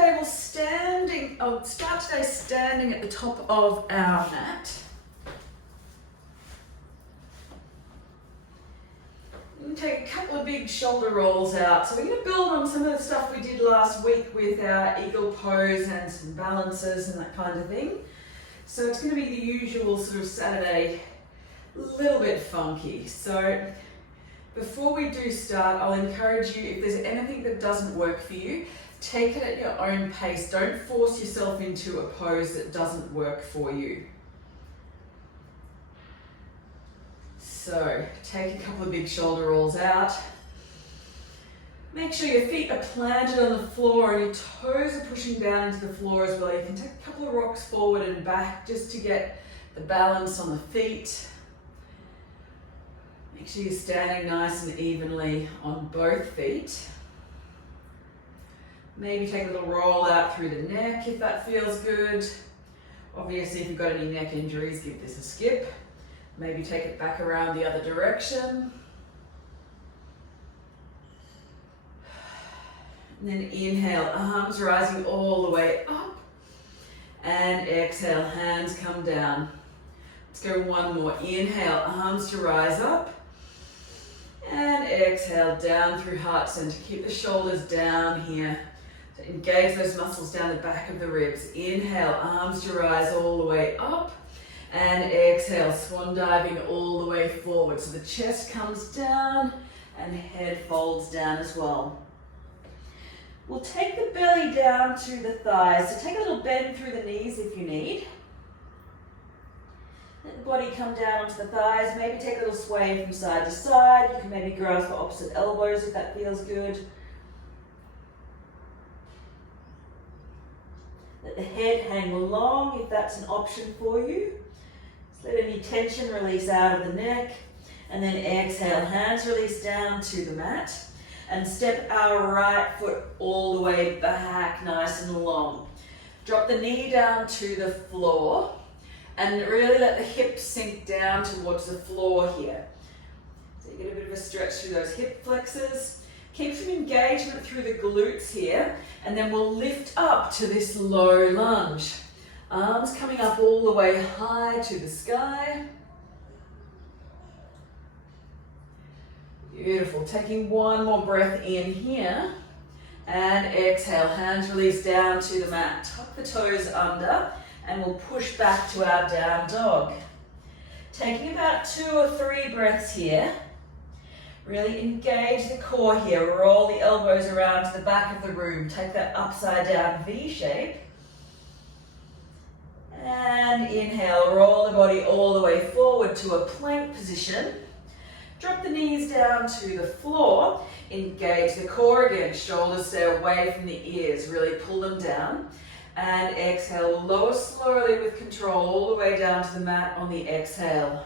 today we'll start today standing at the top of our mat. We're going to take a couple of big shoulder rolls out. So we're going to build on some of the stuff we did last week with our eagle pose and some balances and that kind of thing. So it's going to be the usual sort of Saturday, a little bit funky. So before we do start, I'll encourage you, if there's anything that doesn't work for you, take it at your own pace. Don't force yourself into a pose that doesn't work for you. So take a couple of big shoulder rolls out. Make sure your feet are planted on the floor and your toes are pushing down into the floor as well. You can take a couple of rocks forward and back just to get the balance on the feet. Make sure you're standing nice and evenly on both feet. Maybe take a little roll out through the neck if that feels good. Obviously, if you've got any neck injuries, give this a skip. Maybe take it back around the other direction. And then inhale, arms rising all the way up. And exhale, hands come down. Let's go one more. Inhale, arms to rise up. And exhale, down through heart center. Keep the shoulders down here. So engage those muscles down the back of the ribs. Inhale, arms to rise all the way up. And exhale, swan diving all the way forward. So the chest comes down and the head folds down as well. We'll take the belly down to the thighs. So take a little bend through the knees if you need. Let the body come down onto the thighs. Maybe take a little sway from side to side. You can maybe grasp the opposite elbows if that feels good. Let the head hang long if that's an option for you. Just let any tension release out of the neck. And then exhale, hands release down to the mat. And step our right foot all the way back, nice and long. Drop the knee down to the floor. And really let the hips sink down towards the floor here. So you get a bit of a stretch through those hip flexors. Keep some engagement through the glutes here. And then we'll lift up to this low lunge. Arms coming up all the way high to the sky. Beautiful. Taking one more breath in here. And exhale, hands release down to the mat. Tuck the toes under. And we'll push back to our down dog. Taking about 2 or 3 breaths here. Really engage the core here. Roll the elbows around to the back of the room. Take that upside down V shape. And inhale, roll the body all the way forward to a plank position. Drop the knees down to the floor. Engage the core again. Shoulders stay away from the ears. Really pull them down. And exhale, lower slowly with control all the way down to the mat on the exhale.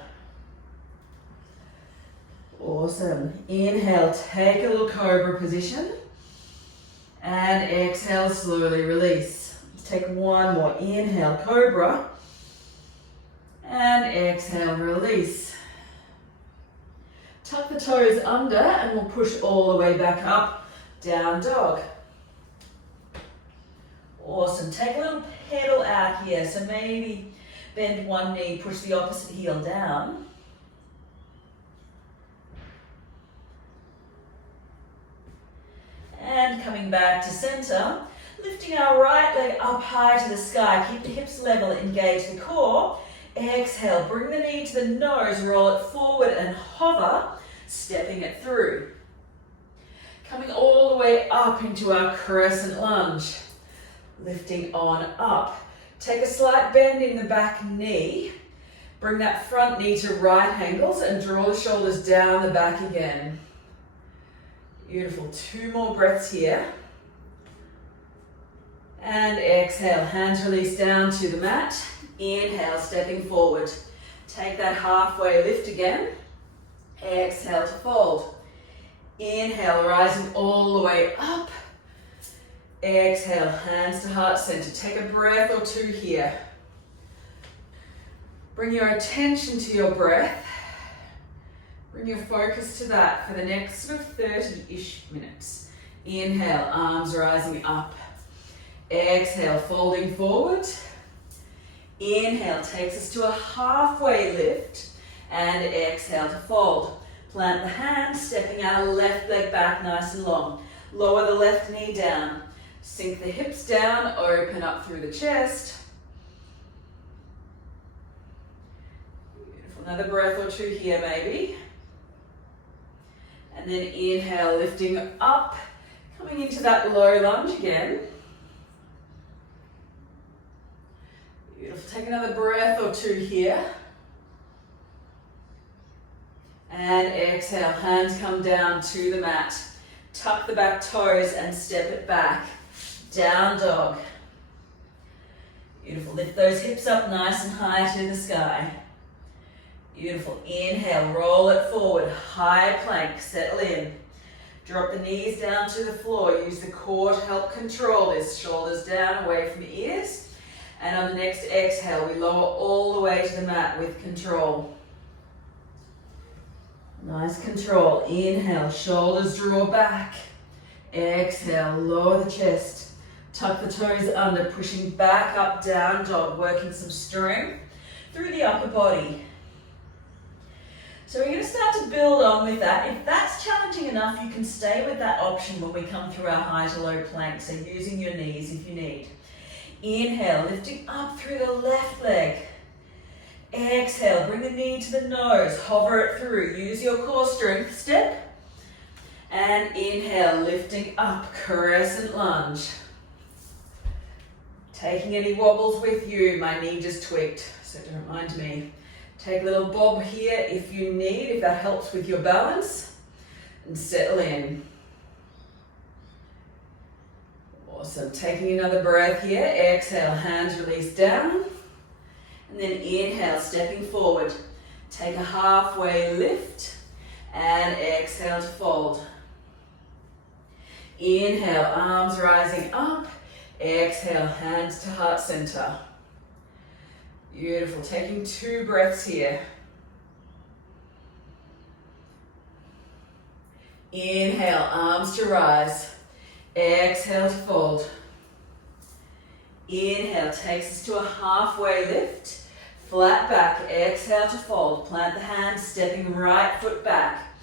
Awesome. Inhale, take a little cobra position. And exhale, slowly release. Let's take one more. Inhale, cobra. And exhale, release. Tuck the toes under and we'll push all the way back up. Down dog. Awesome. Take a little pedal out here. So maybe bend one knee, push the opposite heel down. And coming back to center, lifting our right leg up high to the sky. Keep the hips level, engage the core. Exhale, bring the knee to the nose, roll it forward and hover, stepping it through. Coming all the way up into our crescent lunge. Lifting on up. Take a slight bend in the back knee. Bring that front knee to right angles and draw the shoulders down the back again. Beautiful. 2 more breaths here. And exhale. Hands release down to the mat. Inhale, stepping forward. Take that halfway lift again. Exhale to fold. Inhale, rising all the way up. Exhale, hands to heart center. Take a breath or 2 here. Bring your attention to your breath. Bring your focus to that for the next sort of 30-ish minutes. Inhale, arms rising up. Exhale, folding forward. Inhale, takes us to a halfway lift. And exhale to fold. Plant the hands, stepping our left leg back nice and long. Lower the left knee down. Sink the hips down, open up through the chest. Beautiful. Another breath or two here maybe. And then inhale, lifting up, coming into that low lunge again. Beautiful. Take another breath or two here. And exhale, hands come down to the mat. Tuck the back toes and step it back. Down dog. Beautiful. Lift those hips up nice and high to the sky. Beautiful. Inhale, roll it forward. High plank, settle in. Drop the knees down to the floor. Use the core to help control this. Shoulders down, away from the ears. And on the next exhale, we lower all the way to the mat with control. Nice control. Inhale, shoulders draw back. Exhale, lower the chest. Tuck the toes under, pushing back up, down dog, working some strength through the upper body. So we're going to start to build on with that. If that's challenging enough, you can stay with that option when we come through our high to low plank, so using your knees if you need. Inhale, lifting up through the left leg. Exhale, bring the knee to the nose, hover it through. Use your core strength, step. And inhale, lifting up, crescent lunge. Taking any wobbles with you, my knee just tweaked, so don't mind me. Take a little bob here if you need, if that helps with your balance. And settle in. Awesome, taking another breath here. Exhale, hands release down. And then inhale, stepping forward. Take a halfway lift. And exhale to fold. Inhale, arms rising up. Exhale, hands to heart center. Beautiful, taking 2 breaths here. Inhale, arms to rise. Exhale to fold. Inhale, takes us to a halfway lift. Flat back, exhale to fold. Plant the hands, stepping right foot back.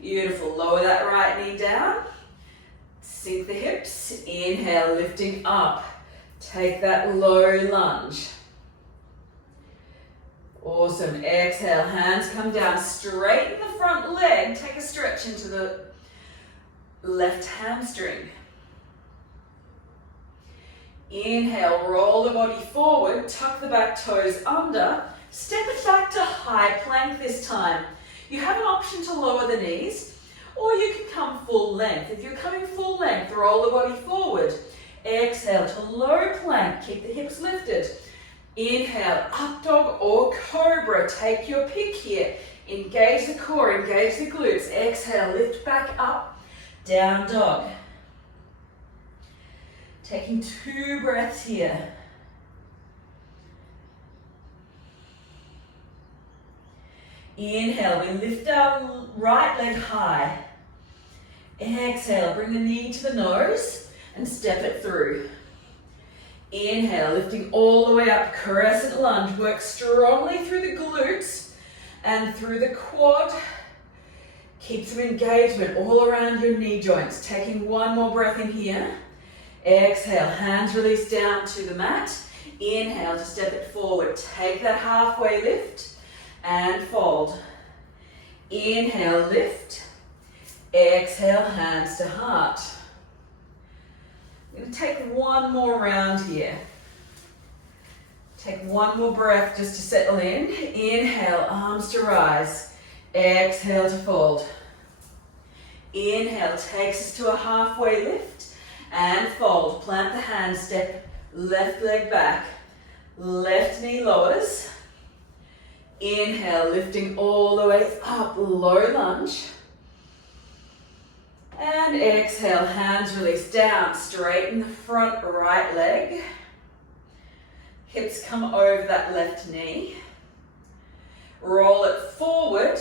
Beautiful, lower that right knee down. Sink the hips. Inhale, lifting up. Take that low lunge. Awesome. Exhale, hands come down. Straighten the front leg. Take a stretch into the left hamstring. Inhale, roll the body forward. Tuck the back toes under. Step it back to high plank this time. You have an option to lower the knees, or you can come full length. If you're coming full length, roll the body forward. Exhale to low plank. Keep the hips lifted. Inhale, up dog or cobra. Take your pick here. Engage the core, engage the glutes. Exhale, lift back up, down dog. Taking 2 breaths here. Inhale, we lift our right leg high. Exhale, bring the knee to the nose and step it through. Inhale, lifting all the way up, crescent lunge. Work strongly through the glutes and through the quad. Keep some engagement all around your knee joints. Taking 1 more breath in here. Exhale, hands release down to the mat. Inhale to step it forward. Take that halfway lift and fold. Inhale, lift. Exhale, hands to heart. I'm going to take 1 more round here. Take 1 more breath just to settle in. Inhale, arms to rise. Exhale to fold. Inhale, takes us to a halfway lift and fold. Plant the hands, step left leg back. Left knee lowers. Inhale, lifting all the way up, low lunge. And exhale, hands release down, straighten the front right leg. Hips come over that left knee. Roll it forward.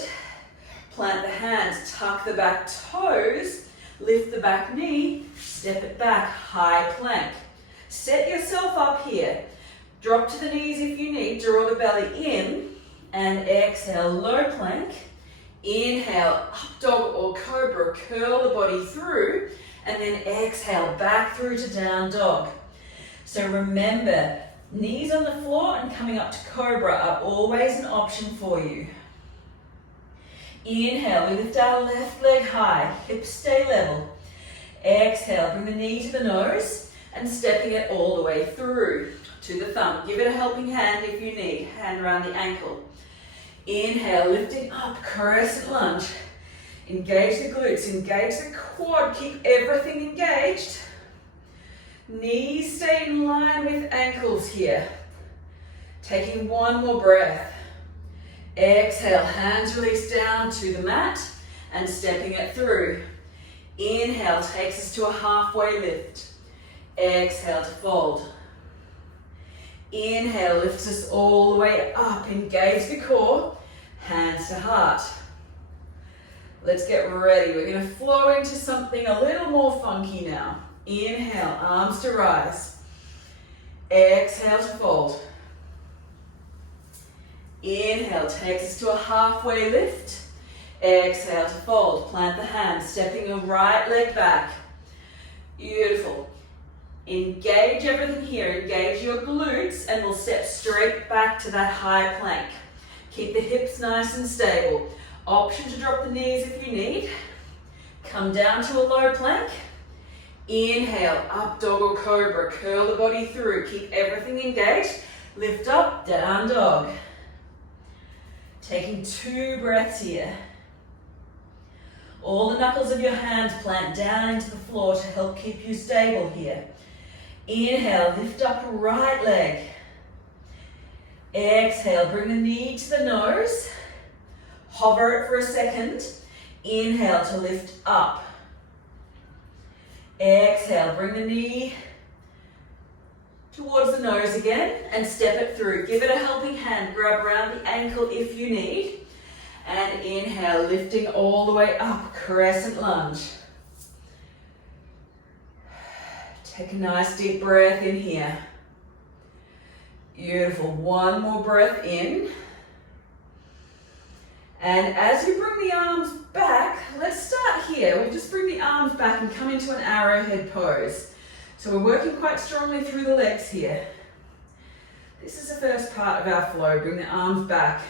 Plant the hands, tuck the back toes, lift the back knee, step it back, high plank. Set yourself up here. Drop to the knees if you need. Draw the belly in. And exhale, low plank. Inhale, up dog or cobra. Curl the body through. And then exhale, back through to down dog. So remember, knees on the floor and coming up to cobra are always an option for you. Inhale, we lift our left leg high, hips stay level. Exhale, bring the knee to the nose and stepping it all the way through to the thumb. Give it a helping hand if you need, hand around the ankle. Inhale, lifting up, crescent lunge. Engage the glutes, engage the quad, keep everything engaged. Knees stay in line with ankles here. Taking one more breath. Exhale, hands release down to the mat and stepping it through. Inhale takes us to a halfway lift. Exhale to fold. Inhale lifts us all the way up. Engage the core, hands to heart. Let's get ready. We're going to flow into something a little more funky now. Inhale, arms to rise. Exhale to fold. Inhale takes us to a halfway lift. Exhale to fold. Plant the hands, stepping the right leg back. Beautiful. Engage everything here. Engage your glutes and we'll step straight back to that high plank. Keep the hips nice and stable. Option to drop the knees if you need. Come down to a low plank. Inhale, up dog or cobra. Curl the body through. Keep everything engaged. Lift up, down dog. Taking 2 breaths here. All the knuckles of your hands plant down into the floor to help keep you stable here. Inhale, lift up right leg. Exhale, bring the knee to the nose. Hover it for a second. Inhale to lift up. Exhale, bring the knee towards the nose again and step it through. Give it a helping hand. Grab around the ankle if you need. And inhale, lifting all the way up, crescent lunge. Take a nice deep breath in here. Beautiful. One more breath in. And as you bring the arms back, let's start here. We just bring the arms back and come into an arrowhead pose. So we're working quite strongly through the legs here. This is the first part of our flow. Bring the arms back.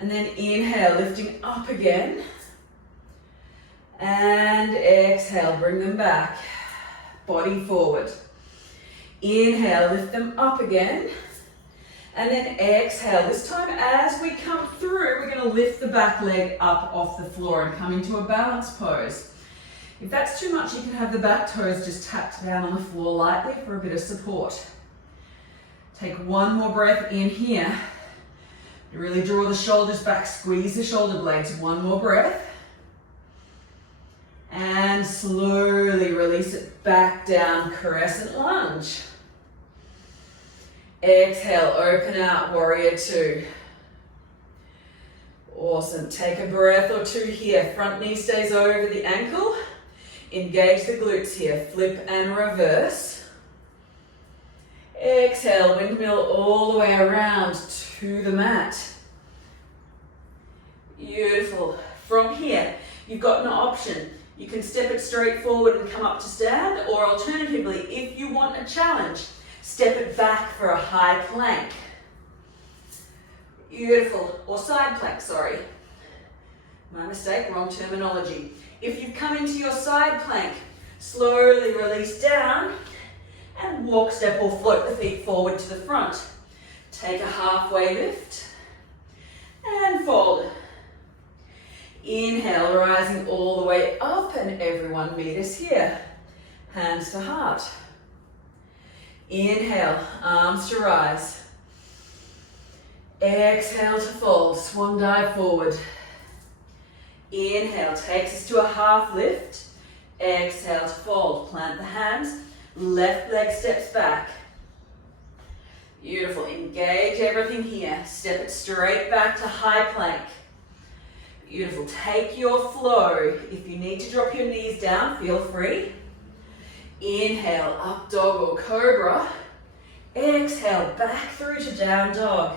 And then inhale, lifting up again. And exhale, bring them back. Body forward. Inhale, lift them up again. And then exhale. This time as we come through, we're going to lift the back leg up off the floor and come into a balance pose. If that's too much, you can have the back toes just tapped down on the floor lightly for a bit of support. Take one more breath in here. Really draw the shoulders back, squeeze the shoulder blades. One more breath. And slowly release it back down, crescent lunge. Exhale, open out, warrior 2. Awesome, take a breath or two here. Front knee stays over the ankle. Engage the glutes here, flip and reverse. Exhale, windmill all the way around to the mat. Beautiful. From here, you've got an option. You can step it straight forward and come up to stand, or alternatively, if you want a challenge, step it back for a high plank. Beautiful. Or side plank, sorry. My mistake, wrong terminology. If you've come into your side plank, slowly release down and walk, step or float the feet forward to the front. Take a halfway lift and fold. Inhale, rising all the way up, and everyone meet us here. Hands to heart. Inhale, arms to rise. Exhale to fold, swan dive forward. Inhale, takes us to a half lift. Exhale to fold, plant the hands. Left leg steps back. Beautiful, engage everything here. Step it straight back to high plank. Beautiful, take your flow. If you need to drop your knees down, feel free. Inhale, up dog or cobra. Exhale, back through to down dog.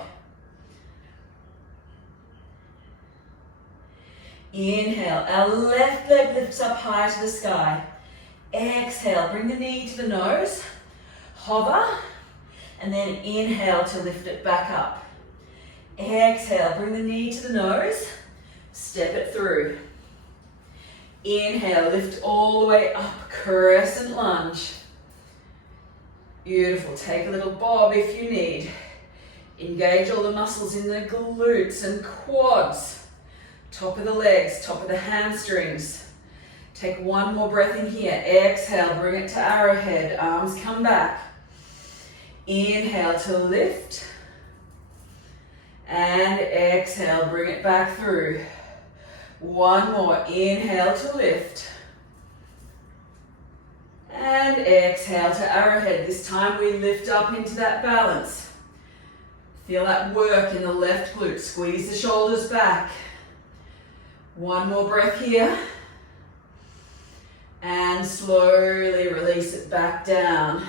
Inhale, our left leg lifts up high to the sky. Exhale, bring the knee to the nose. Hover, and then inhale to lift it back up. Exhale, bring the knee to the nose. Step it through. Inhale, lift all the way up, crescent lunge. Beautiful, take a little bob if you need. Engage all the muscles in the glutes and quads. Top of the legs, top of the hamstrings. Take one more breath in here. Exhale, bring it to arrowhead, arms come back. Inhale to lift. And exhale, bring it back through. One more, inhale to lift. And exhale to arrowhead. This time we lift up into that balance. Feel that work in the left glute. Squeeze the shoulders back. One more breath here. And slowly release it back down.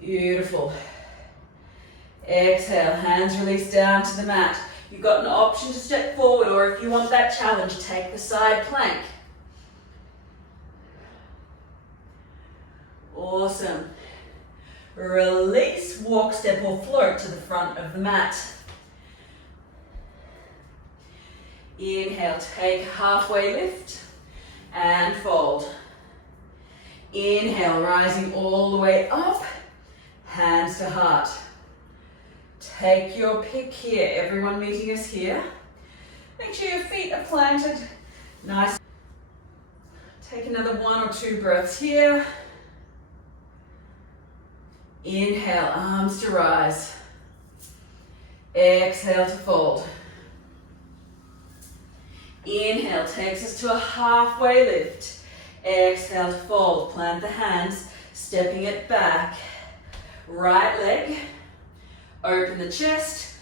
Beautiful. Exhale, hands release down to the mat. You've got an option to step forward, or if you want that challenge, take the side plank. Awesome. Release, walk, step or float to the front of the mat. Inhale, take halfway lift and fold. Inhale, rising all the way up, hands to heart. Take your pick here, everyone meeting us here. Make sure your feet are planted. Nice. Take another 1 or 2 breaths here. Inhale, arms to rise. Exhale to fold. Inhale takes us to a halfway lift. Exhale to fold. Plant the hands, stepping it back. Right leg. Open the chest,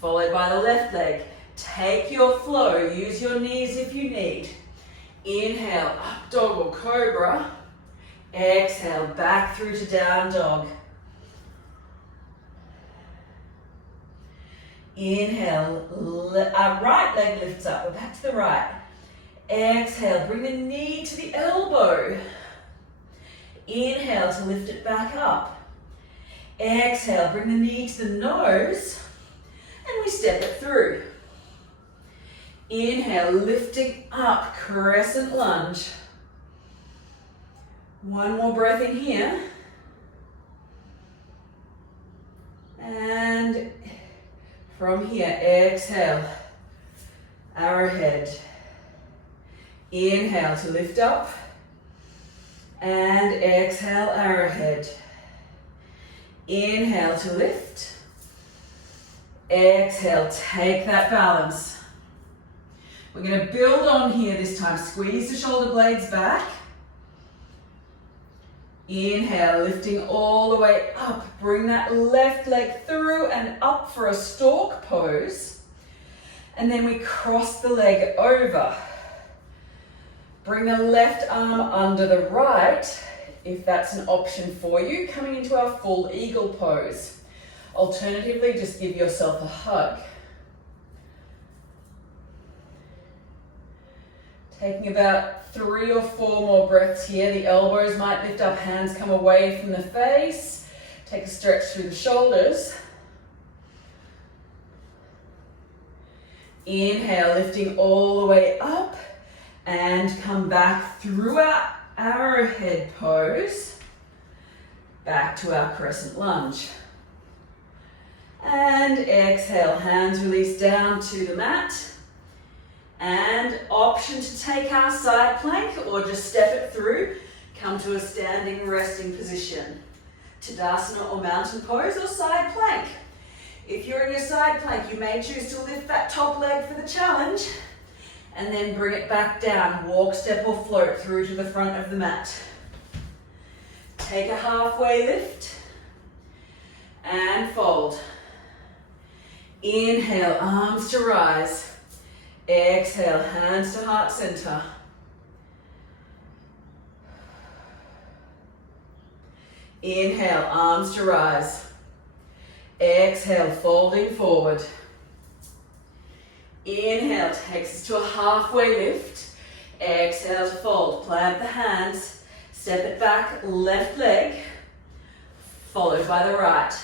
followed by the left leg. Take your flow, use your knees if you need. Inhale, up dog or cobra. Exhale, back through to down dog. Inhale, our right leg lifts up, we're back to the right. Exhale, bring the knee to the elbow. Inhale to lift it back up. Exhale, bring the knee to the nose, and we step it through. Inhale, lifting up, crescent lunge. One more breath in here. And from here, exhale, arrowhead. Inhale to lift up, and exhale, arrowhead. Inhale to lift. Exhale, take that balance. We're going to build on here this time. Squeeze the shoulder blades back. Inhale, lifting all the way up. Bring that left leg through and up for a stalk pose. And then we cross the leg over. Bring the left arm under the right, if that's an option for you, coming into our full eagle pose. Alternatively, just give yourself a hug. Taking about 3 or 4 more breaths here. The elbows might lift up, hands come away from the face. Take a stretch through the shoulders. Inhale, lifting all the way up and come back through our arrowhead pose. Back to our crescent lunge. And exhale, hands release down to the mat. And option to take our side plank or just step it through. Come to a standing resting position. Tadasana or mountain pose or side plank. If you're in your side plank, you may choose to lift that top leg for the challenge and then bring it back down. Walk, step or float through to the front of the mat. Take a halfway lift and fold. Inhale, arms to rise. Exhale, hands to heart center. Inhale, arms to rise. Exhale, folding forward. Inhale, takes us to a halfway lift. Exhale to fold. Plant the hands. Step it back, left leg, followed by the right.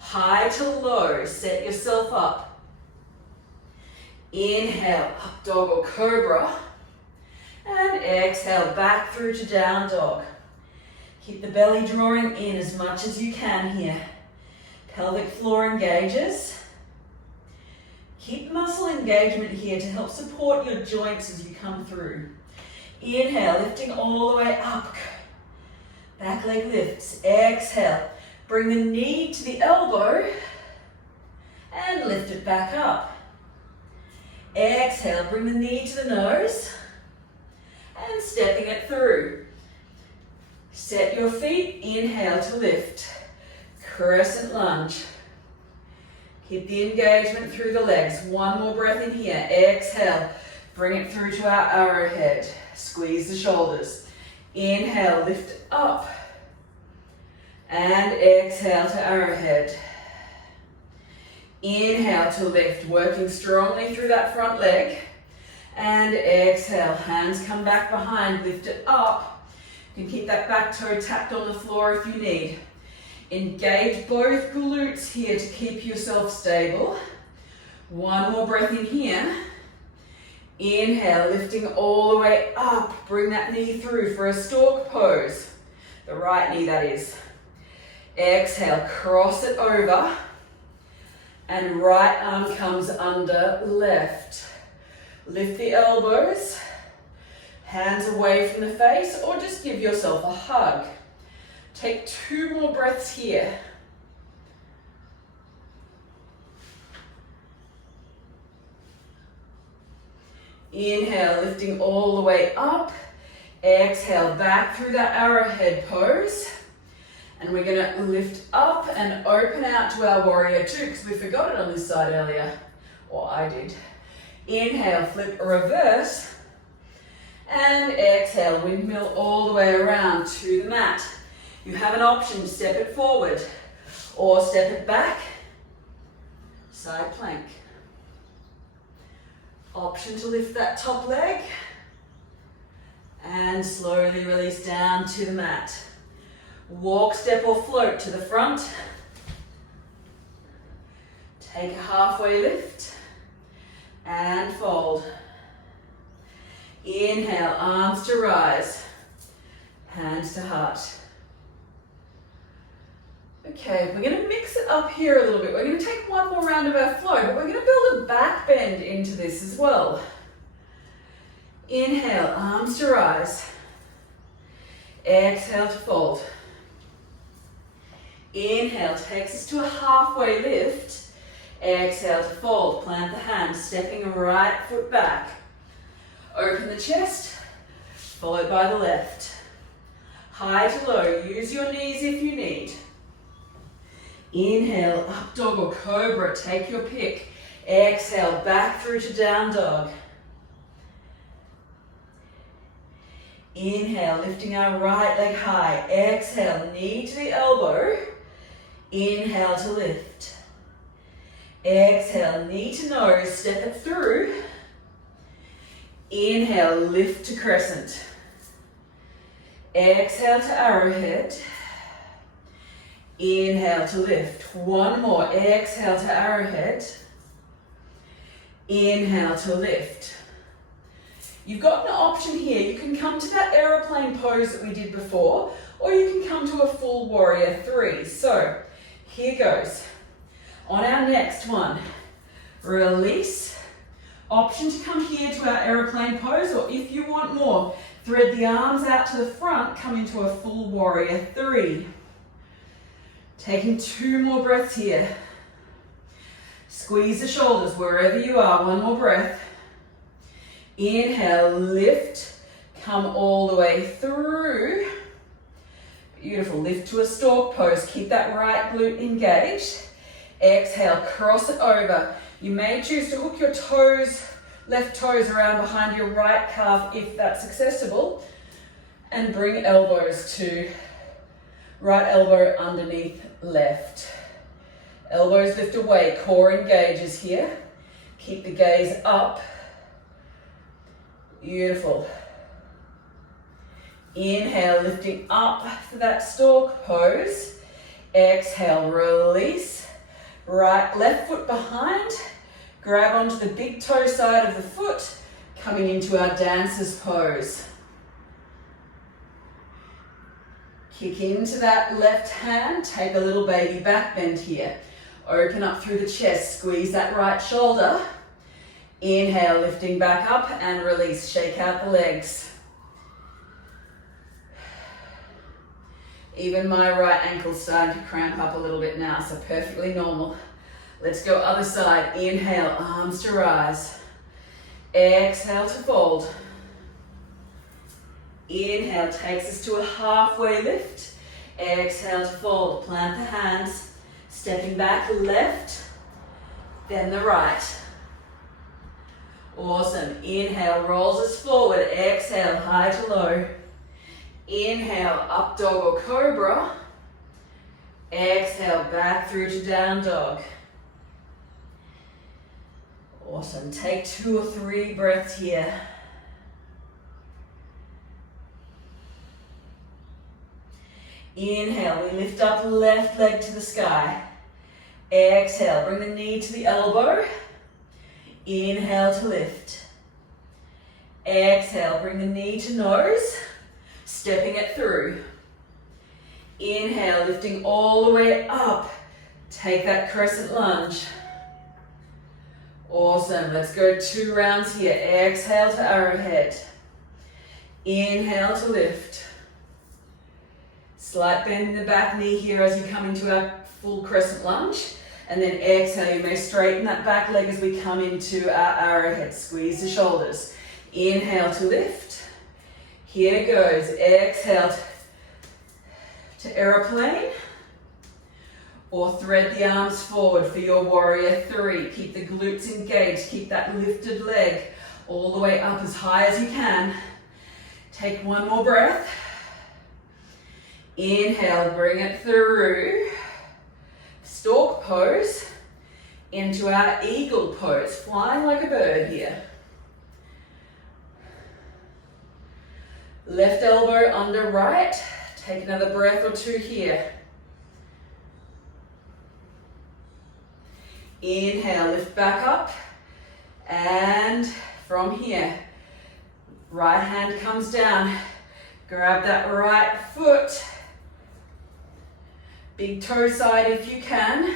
High to low, set yourself up. Inhale, up dog or cobra. And exhale, back through to down dog. Keep the belly drawing in as much as you can here. Pelvic floor engages. Keep muscle engagement here to help support your joints as you come through. Inhale, lifting all the way up. Back leg lifts. Exhale, bring the knee to the elbow and lift it back up. Exhale, bring the knee to the nose and stepping it through. Set your feet, inhale to lift. Crescent lunge. Keep the engagement through the legs. One more breath in here. Exhale, bring it through to our arrowhead. Squeeze the shoulders. Inhale, lift up. And exhale to arrowhead. Inhale to lift, working strongly through that front leg. And exhale, hands come back behind, lift it up. You can keep that back toe tapped on the floor if you need. Engage both glutes here to keep yourself stable. One more breath in here. Inhale, lifting all the way up. Bring that knee through for a stork pose. The right knee, that is. Exhale, cross it over. And right arm comes under left. Lift the elbows. Hands away from the face, or just give yourself a hug. Take 2 more breaths here. Inhale, lifting all the way up. Exhale, back through that arrowhead pose. And we're gonna lift up and open out to our warrior two, because we forgot it on this side earlier. Or I did. Inhale, flip reverse. And exhale, windmill all the way around to the mat. You have an option to step it forward or step it back. Side plank. Option to lift that top leg and slowly release down to the mat. Walk, step or float to the front. Take a halfway lift and fold. Inhale, arms to rise, hands to heart. Okay, we're going to mix it up here a little bit. We're going to take one more round of our flow, but we're going to build a back bend into this as well. Inhale, arms to rise. Exhale to fold. Inhale takes us to a halfway lift. Exhale to fold. Plant the hands, stepping right foot back. Open the chest, followed by the left. High to low, use your knees if you need. Inhale, up dog or cobra, take your pick. Exhale, back through to down dog. Inhale, lifting our right leg high. Exhale, knee to the elbow. Inhale to lift. Exhale, knee to nose, step it through. Inhale, lift to crescent. Exhale to arrowhead. Inhale to lift. One more. Exhale to arrowhead. Inhale to lift. You've got an option here. You can come to that aeroplane pose that we did before, or you can come to a full warrior three. So here goes. On our next one, release. Option to come here to our aeroplane pose, or if you want more, thread the arms out to the front, come into a full warrior three. Taking 2 more breaths here. Squeeze the shoulders wherever you are. One more breath. Inhale, lift, come all the way through. Beautiful, lift to a stork pose. Keep that right glute engaged. Exhale, cross it over. You may choose to hook your toes, left toes around behind your right calf if that's accessible. And bring elbows to Right elbow underneath left. Elbows lift away, core engages here. Keep the gaze up. Beautiful. Inhale, lifting up for that stork pose. Exhale, release. Right, left foot behind. Grab onto the big toe side of the foot, coming into our dancer's pose. Kick into that left hand, take a little baby back bend here. Open up through the chest, squeeze that right shoulder. Inhale, lifting back up and release, shake out the legs. Even my right ankle's starting to cramp up a little bit now, so perfectly normal. Let's go other side. Inhale, arms to rise. Exhale to fold. Inhale takes us to a halfway lift. Exhale to fold. Plant the hands. Stepping back left, then the right. Awesome. Inhale, rolls us forward. Exhale, high to low. Inhale, up dog or cobra. Exhale, back through to down dog. Awesome. Take 2 or 3 breaths here. Inhale, we lift up left leg to the sky. Exhale, bring the knee to the elbow. Inhale to lift. Exhale, bring the knee to nose, stepping it through. Inhale, lifting all the way up. Take that crescent lunge. Awesome, let's go 2 rounds here. Exhale to arrowhead. Inhale to lift. Slight bend in the back knee here as you come into our full crescent lunge. And then exhale, you may straighten that back leg as we come into our arrowhead. Squeeze the shoulders. Inhale to lift. Here goes. Exhale to aeroplane. Or thread the arms forward for your warrior 3. Keep the glutes engaged. Keep that lifted leg all the way up as high as you can. Take 1 more breath. Inhale, bring it through. Stork pose into our eagle pose, flying like a bird here. Left elbow under right. Take another breath or 2 here. Inhale, lift back up. And from here, right hand comes down. Grab that right foot. Big toe side if you can,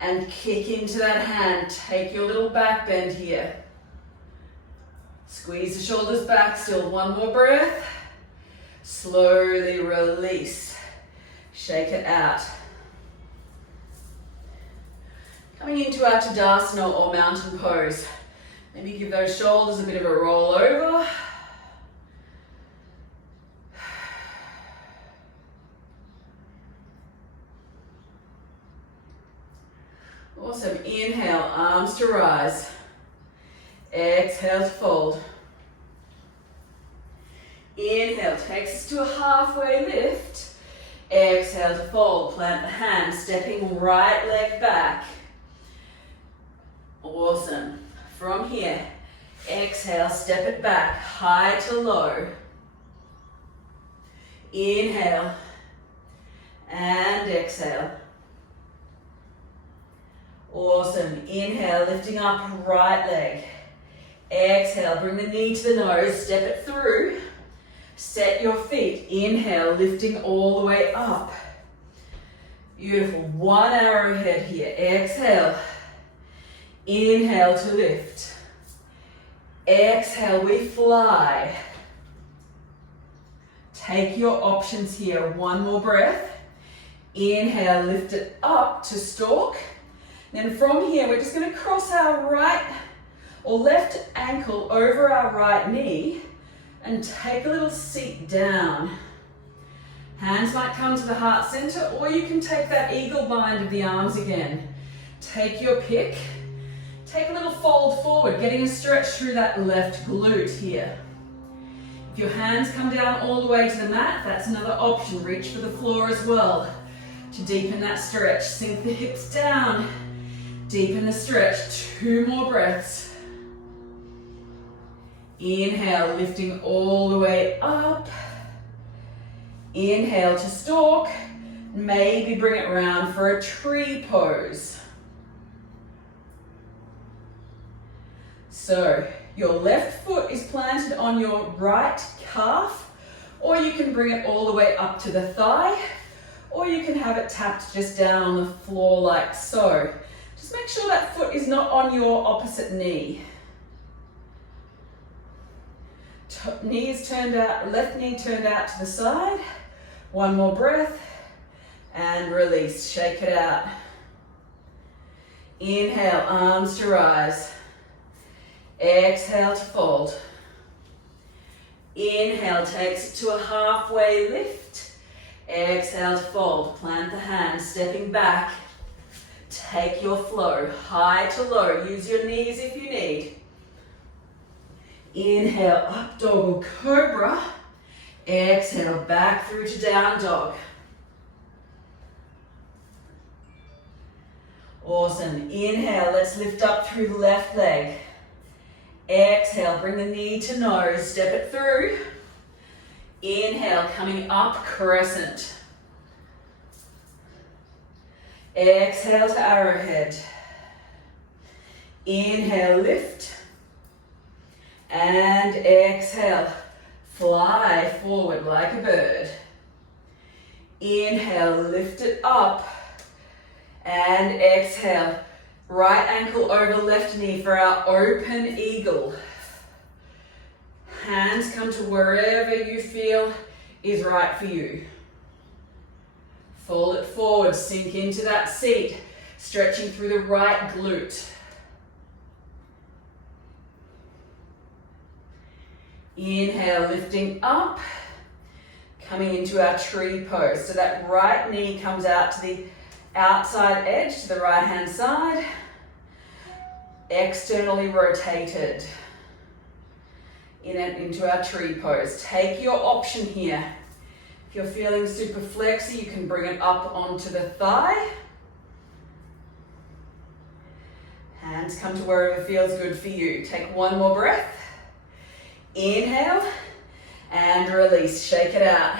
and kick into that hand. Take your little back bend here. Squeeze the shoulders back, still 1 more breath. Slowly release. Shake it out. Coming into our Tadasana or mountain pose. Maybe give those shoulders a bit of a roll over. Awesome. Inhale, arms to rise. Exhale to fold. Inhale, takes us to a halfway lift. Exhale to fold. Plant the hands, stepping right leg back. Awesome. From here, exhale, step it back, high to low. Inhale and exhale. Awesome. Inhale, lifting up right leg. Exhale, bring the knee to the nose, step it through. Set your feet. Inhale, lifting all the way up. Beautiful. 1 arrowhead here. Exhale. Inhale to lift. Exhale, we fly. Take your options here. 1 more breath. Inhale, lift it up to stork. Then from here, we're just going to cross our right or left ankle over our right knee and take a little seat down. Hands might come to the heart center, or you can take that eagle bind of the arms again. Take your pick. Take a little fold forward, getting a stretch through that left glute here. If your hands come down all the way to the mat, that's another option. Reach for the floor as well to deepen that stretch. Sink the hips down, deepen the stretch. 2 more breaths. Inhale, lifting all the way up. Inhale to stalk. Maybe bring it round for a tree pose. So your left foot is planted on your right calf, or you can bring it all the way up to the thigh, or you can have it tapped just down on the floor like so. Just make sure that foot is not on your opposite knee. Knees turned out, left knee turned out to the side. 1 more breath and release. Shake it out. Inhale, arms to rise. Exhale to fold. Inhale takes it to a halfway lift. Exhale to fold. Plant the hands, stepping back. Take your flow, high to low. Use your knees if you need. Inhale, up dog or cobra. Exhale, back through to down dog. Awesome. Inhale, let's lift up through the left leg. Exhale, bring the knee to nose, step it through. Inhale, coming up, crescent. Exhale to arrowhead. Inhale, lift. And exhale, fly forward like a bird. Inhale, lift it up. And exhale, right ankle over left knee for our open eagle. Hands come to wherever you feel is right for you. Fold it forward, sink into that seat, stretching through the right glute. Inhale, lifting up, coming into our tree pose. So that right knee comes out to the outside edge, to the right hand side, externally rotated in and into our tree pose. Take your option here. If you're feeling super flexy, you can bring it up onto the thigh. Hands come to wherever feels good for you. Take 1 more breath. Inhale and release. Shake it out.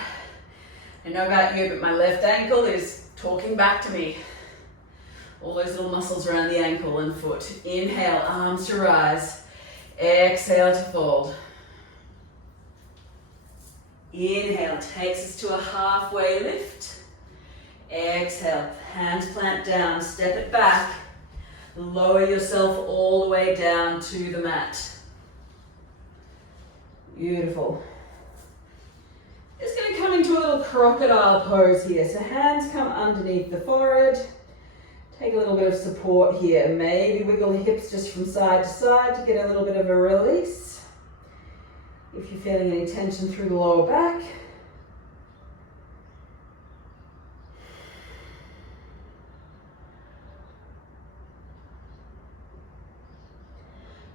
I don't know about you, but my left ankle is talking back to me. All those little muscles around the ankle and foot. Inhale, arms to rise. Exhale to fold. Inhale takes us to a halfway lift. Exhale, hands plant down, step it back. Lower yourself all the way down to the mat. Beautiful. Just going to come into a little crocodile pose here. So hands come underneath the forehead. Take a little bit of support here. Maybe wiggle the hips just from side to side to get a little bit of a release. If you're feeling any tension through the lower back.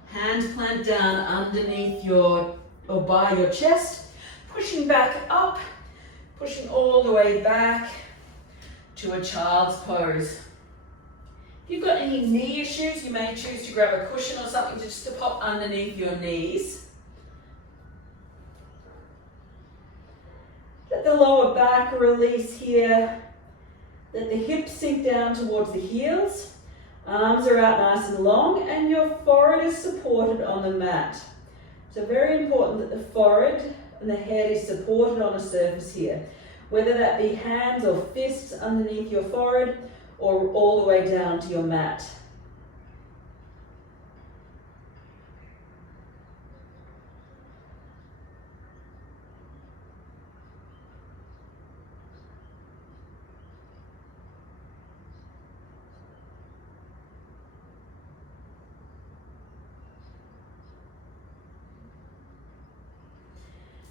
Hands plant down underneath or by your chest, pushing back up, pushing all the way back to a child's pose. If you've got any knee issues, you may choose to grab a cushion or something just to pop underneath your knees. Let the lower back release here. Let the hips sink down towards the heels. Arms are out nice and long, and your forehead is supported on the mat. So very important that the forehead and the head is supported on a surface here. Whether that be hands or fists underneath your forehead or all the way down to your mat.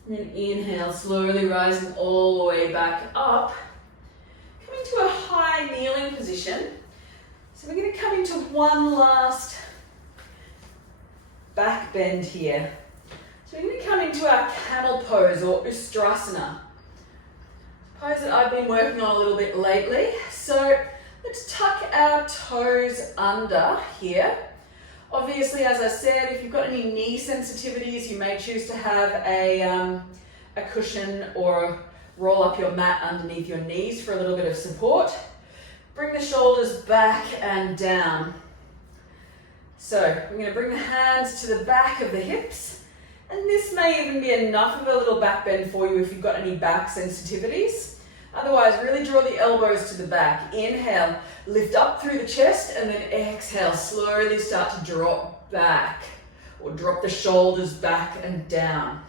And then inhale, slowly rising all the way back up. Coming to a high kneeling position. So we're going to come into one last back bend here. So we're going to come into our camel pose or Ustrasana. Pose that I've been working on a little bit lately. So let's tuck our toes under here. Obviously, as I said, if you've got any knee sensitivities, you may choose to have a cushion or roll up your mat underneath your knees for a little bit of support. Bring the shoulders back and down. So we're going to bring the hands to the back of the hips, and this may even be enough of a little back bend for you if you've got any back sensitivities. Otherwise, really draw the elbows to the back. Inhale, lift up through the chest, and then exhale, slowly start to drop back or drop the shoulders back and down.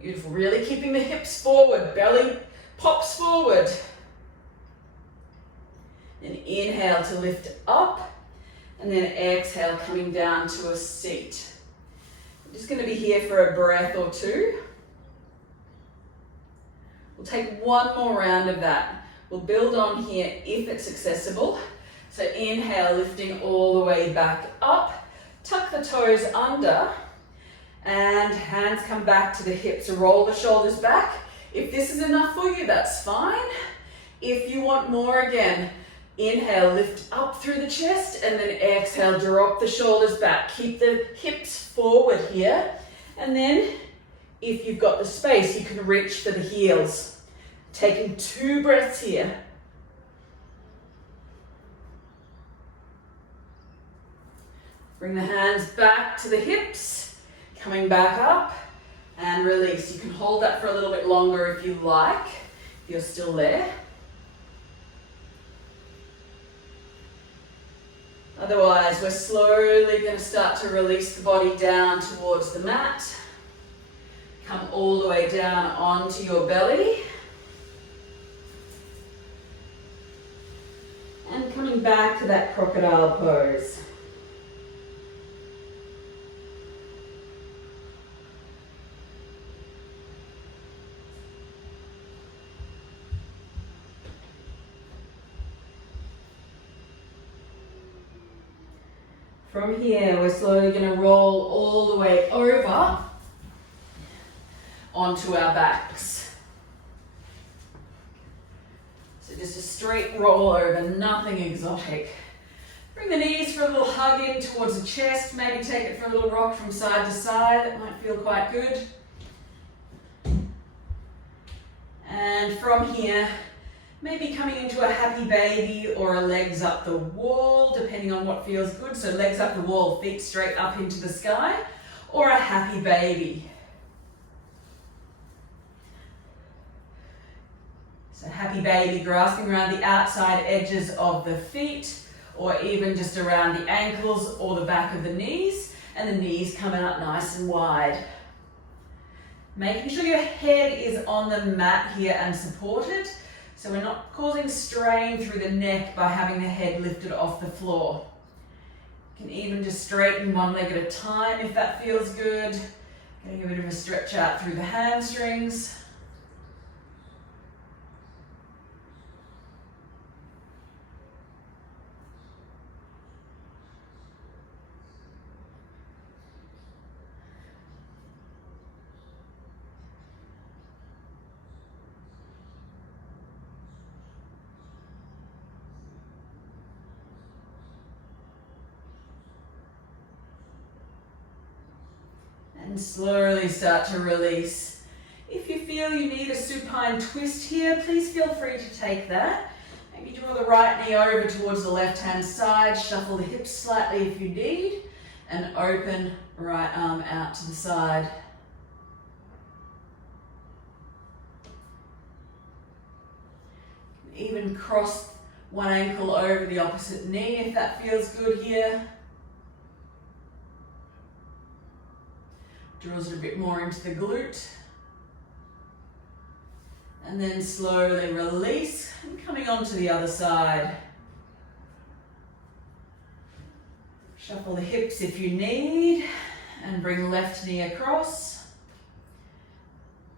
Beautiful, really keeping the hips forward, belly pops forward. And inhale to lift up, and then exhale, coming down to a seat. I'm just going to be here for a breath or two. We'll take one more round of that. We'll build on here if it's accessible. So inhale, lifting all the way back up. Tuck the toes under, and hands come back to the hips. Roll the shoulders back. If this is enough for you, that's fine. If you want more, again, inhale, lift up through the chest, and then exhale, drop the shoulders back. Keep the hips forward here. And then, if you've got the space, you can reach for the heels. Taking 2 breaths here. Bring the hands back to the hips, coming back up, and release. You can hold that for a little bit longer if you like, if you're still there. Otherwise, we're slowly going to start to release the body down towards the mat. Come all the way down onto your belly. And coming back to that crocodile pose. From here, we're slowly going to roll all the way over onto our backs. So just a straight roll over, nothing exotic. Bring the knees for a little hug in towards the chest. Maybe take it for a little rock from side to side. That might feel quite good. And from here, maybe coming into a happy baby or a legs up the wall, depending on what feels good. So legs up the wall, feet straight up into the sky, or a happy baby. So happy baby, grasping around the outside edges of the feet, or even just around the ankles or the back of the knees, and the knees come out nice and wide. Making sure your head is on the mat here and supported, so we're not causing strain through the neck by having the head lifted off the floor. You can even just straighten one leg at a time if that feels good. Getting a bit of a stretch out through the hamstrings. And slowly start to release. If you feel you need a supine twist here, please feel free to take that. Maybe draw the right knee over towards the left-hand side, shuffle the hips slightly if you need, and open right arm out to the side. Even cross one ankle over the opposite knee if that feels good here. Draws it a bit more into the glute. And then slowly release and coming on to the other side. Shuffle the hips if you need and bring left knee across.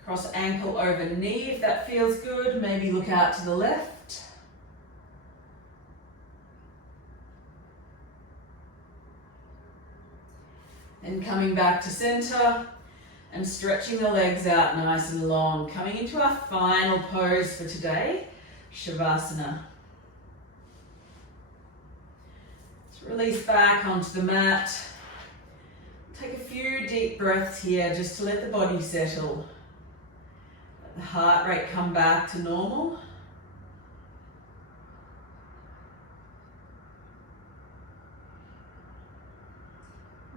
Cross ankle over knee if that feels good. Maybe look out to the left. And coming back to center and stretching the legs out nice and long. Coming into our final pose for today, Shavasana. Let's release back onto the mat. Take a few deep breaths here just to let the body settle. Let the heart rate come back to normal.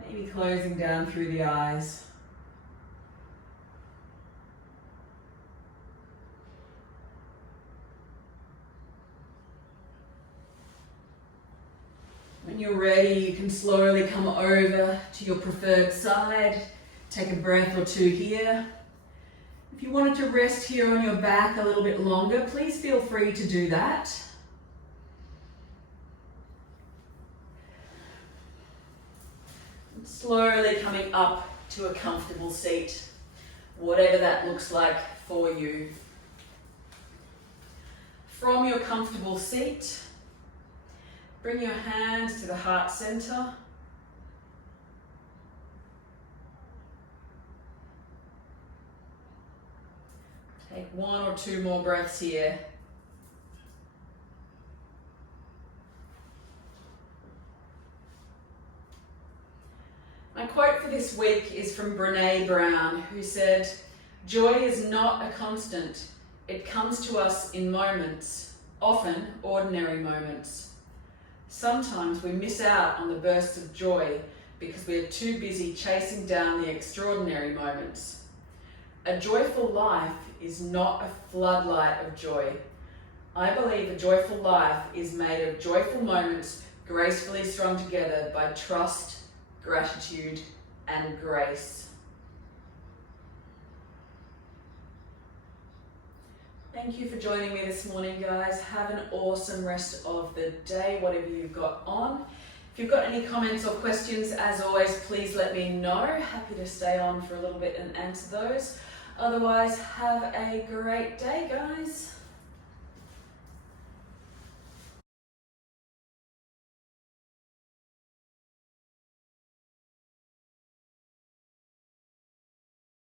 Maybe closing down through the eyes. When you're ready, you can slowly come over to your preferred side. Take a breath or two here. If you wanted to rest here on your back a little bit longer, please feel free to do that. And slowly coming up to a comfortable seat, whatever that looks like for you. From your comfortable seat, bring your hands to the heart center. Take one or two more breaths here. My quote for this week is from Brené Brown, who said, "Joy is not a constant. It comes to us in moments, often ordinary moments. Sometimes we miss out on the bursts of joy because we are too busy chasing down the extraordinary moments. A joyful life is not a floodlight of joy. I believe a joyful life is made of joyful moments gracefully strung together by trust, gratitude, and grace." Thank you for joining me this morning, guys. Have an awesome rest of the day, whatever you've got on. If you've got any comments or questions, as always, please let me know. Happy to stay on for a little bit and answer those. Otherwise, have a great day, guys.